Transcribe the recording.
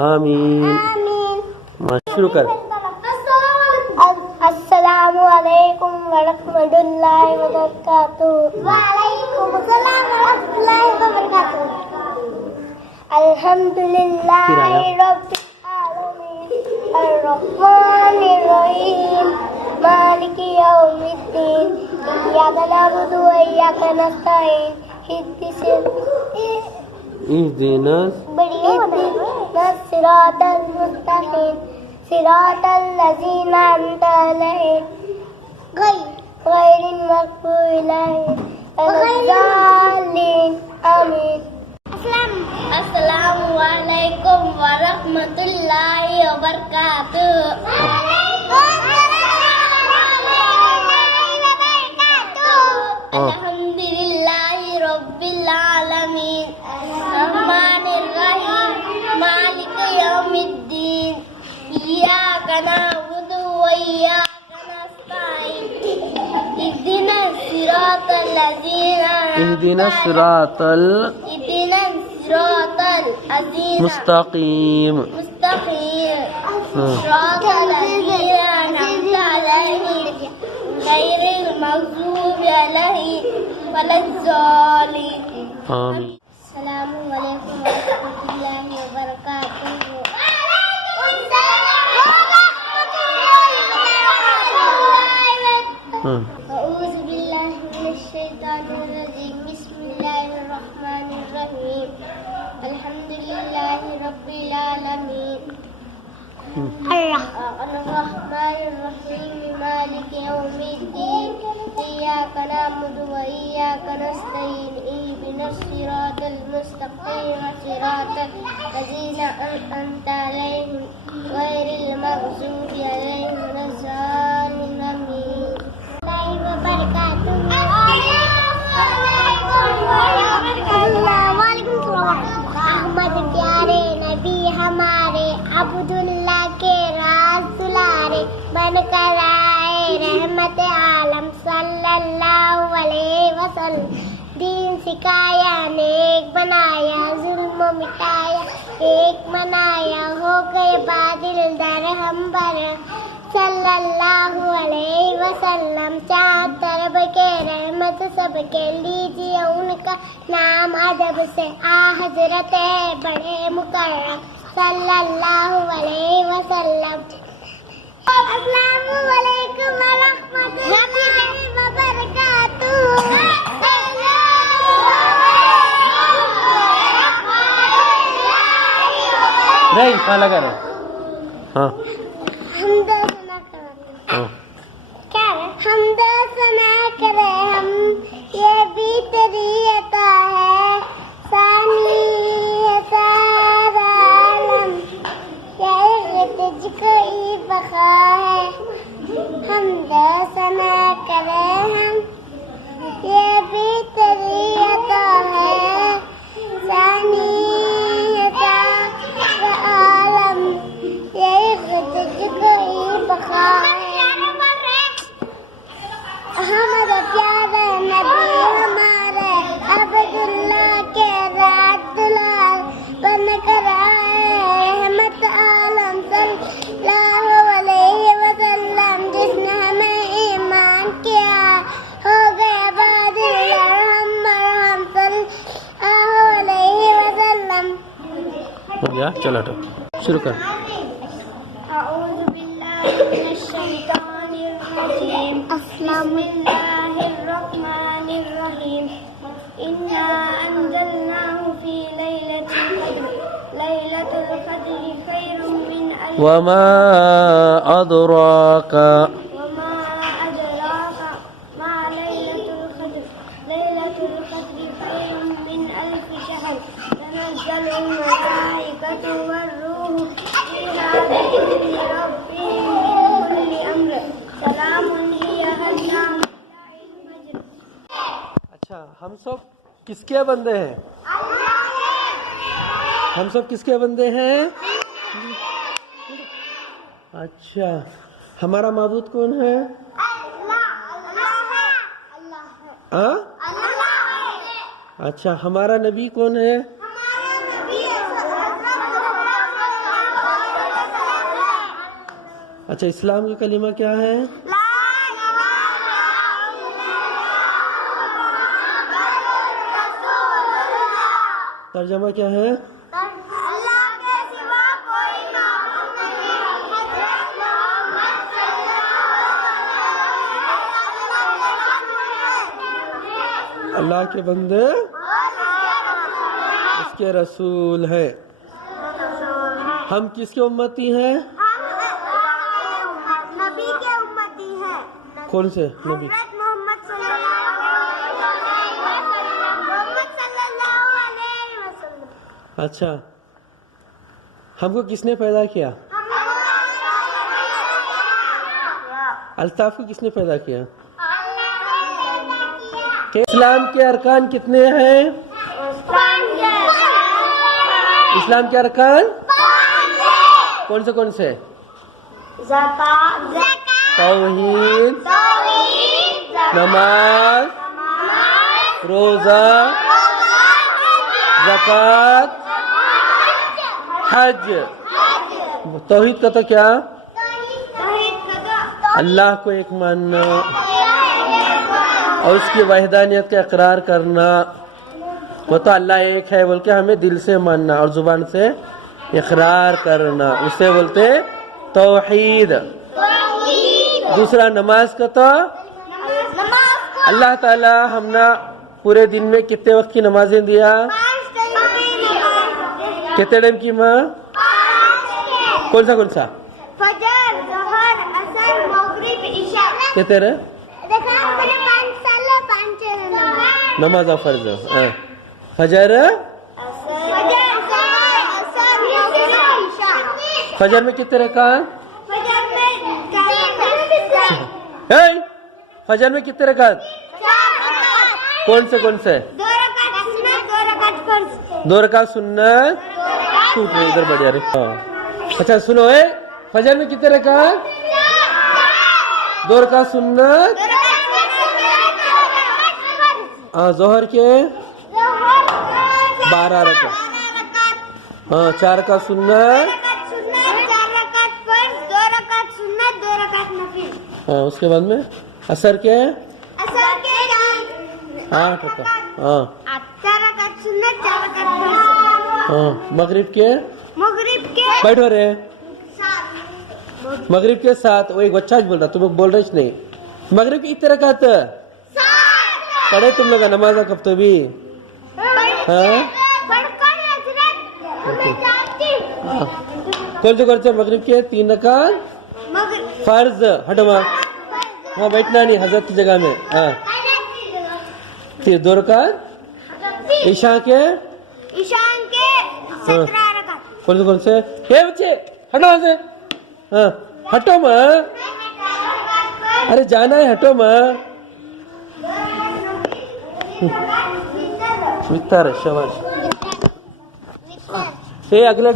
आमीन। शुरू कर। अस्सलामु अलैकुम वरहमतुल्लाहि वबरकातुहू। वालेकुम अस्सलाम वरहमतुल्लाहि वबरकातुहू। अल्हम्दुलिल्लाहि रब्बिल आलमीन अर्रहमानिर रहीम मालिकि यौमिद्दीन इय्याका नअबुदु व इय्याका नस्तईन इहदिनस सिरातल मुस्तकीम सिरातल लज़ीना अनअमता अलैहिम गैरिल मग़्ज़ूबि अलैहिम वलद्दाल्लीन आमीन। अस्सलामु अलैकुम वरहमतुल्लाहि वबरकातुहू। अल्हम्दुलिल्लाहि रब्बिल आलमीन अर्रहमानिर रहीम मालिकि यौमिद्दीन इय्याका नअबुदु व इय्याका नस्तईन इहदिनस सिरातल मुस्तकीम सिरातल लज़ीना अनअमता अलैहिम गैरिल मग़्ज़ूबि अलैहिम वलद्दाल्लीन आमीन। अस्सलामु अलैकुम वरहमतुल्लाहि वबरकातुहू। अऊज़ु बिल्लाहि मिनश शैतानिर रजीम बिस्मिल्लाहिर रहमानिर रहीम अल्हम्दुलिल्लाहि रब्बिल आलमीन अर्रहमानिर रहीम मालिकि यौमिद्दीन इय्याका नअबुदु व इय्याका नस्तईन इहदिनस सिरातल मुस्तकीम सिरातल लज़ीना अनअमता अलैहिम गैरिल मग़्ज़ूबि अलैहिम वलद्दाल्लीन आमीन। अहमद प्यारे नबी हमारे अब्दुल्लाह के राज दुलारे बनकर आए रहमत आलम सल्लल्लाहु अलैहि वसल्लम। दीन सिखाया नेक बनाया जुल्म मिटाया एक मनाया हो गए बादल दर हम बर सल्लल्लाहु अलैहि वसल्लम। चार तरफ के रहमत सबके लीजिए उनका नाम अदब से आ हजरत बड़े मुकर्रम सल्लल्लाहु अलैहि वसल्लम। अस्सलामु अलैकुम वरहमतुल्लाहि वबरकातुहू। नहीं कहाँ लगा रहे? हाँ हमद सना करे हम ये भी तेरी अता है सानी है सारा आलम ये तुझको ही बखा है। हमद सना करे हम ये भी तेरी अता है सानी है सारा आलम ये तुझको ही बखा है। हमारा प्यारे नबी हमारे अब्दुल्लाह के राज दुलार बनकर आए रहमत आलम सल्लल्लाहु अलैहि वसल्लम। जिसने हमें ईमान किया हो गया बादिल हम सल्लल्लाहु अलैहि वसल्लम। हो गया चलो तो शुरू कर। अऊज़ु बिल्लाहि मिनश शैतानिर रजीम बिस्मिल्लाहिर रहमानिर रहीम इन्ना अंज़लनाहु फी लैलतिल क़द्रि खैरुम मिन अल्फ वमा अदराका मा लैलतुल क़द्रि खैरुम मिन अल्फ शहर तनज़्ज़लुल मलाइकतु वर्रूहु फ़ीहा बिइज़्नि रब्बिहिम मिन कुल्लि अम्र सलामुन हिया हत्ता मत्लाइल फज्र। अच्छा हम सब किसके बंदे हैं? हम सब किसके बंदे हैं? अच्छा हमारा माबूद कौन है? हाँ? अच्छा हमारा नबी कौन है? अच्छा, इस्लाम का कलीमा क्या है? तर्जमा क्या है? अल्लाह के सिवा कोई माबूद नहीं, हज़रत मोहम्मद सल्लल्लाहु अल्लाह के बंदे उसके रसूल है। हम किसके उम्मती हैं? नबी के उम्मती हैं। कौन से नबी? हज़रत मोहम्मद सल्लल्लाहु अलैहि वसल्लम। अच्छा, हमको किसने पैदा किया? अल्ताफ को किसने पैदा किया? इस्लाम के अरकान कितने हैं? इस्लाम के अरकान कौन से? तौहीद, नमाज, रोजा, ज़कात, हज। तौहीद का तो क्या? अल्लाह को एक मानना और उसकी वहदानियत का इकरार करना। वो तो अल्लाह एक है बोल के हमें दिल से मानना और जुबान से इकरार करना, उसे बोलते तौहीद। दूसरा नमाज का तो अल्लाह ताला हमने पूरे दिन में कितने वक्त की नमाजें दिया? कितने टाइम की माँ? कौन सा? फजर, ज़ोहर, असर, मगरिब, इशा। कितने रहे? पांच नमाज फर्ज। फजर, फजर में कितने रकात? फजर में कितने रकात? कौन से? 2 रकात सुन्नत। टूट रही इधर बढ़िया रे। अच्छा सुनो, फजर में कितने रकात? 2 रकात सुन्नत। जोहर के 12 रकात। 4 रकात सुन्नत। उसके बाद में असर के 8 रकात। मगरिब के बैठो रे। मगरिब के 7। वो एक बच्चा बोल रहा, तुम लोग बोल रहे नहीं। मगरिब की इतने रकात पढ़े तुम लोग नमाज कब तो भी? कौन से मगरिब के 3 रकात फर्ज। हटो माँ, वहाँ बैठना नहीं हजरत की जगह में। 2 रकात ईशा के 17 रकात। कौन से? बच्चे हटो वहाँ से। हटो माँ, अरे जाना है, हटो माँ। वितर शाबाश। अगले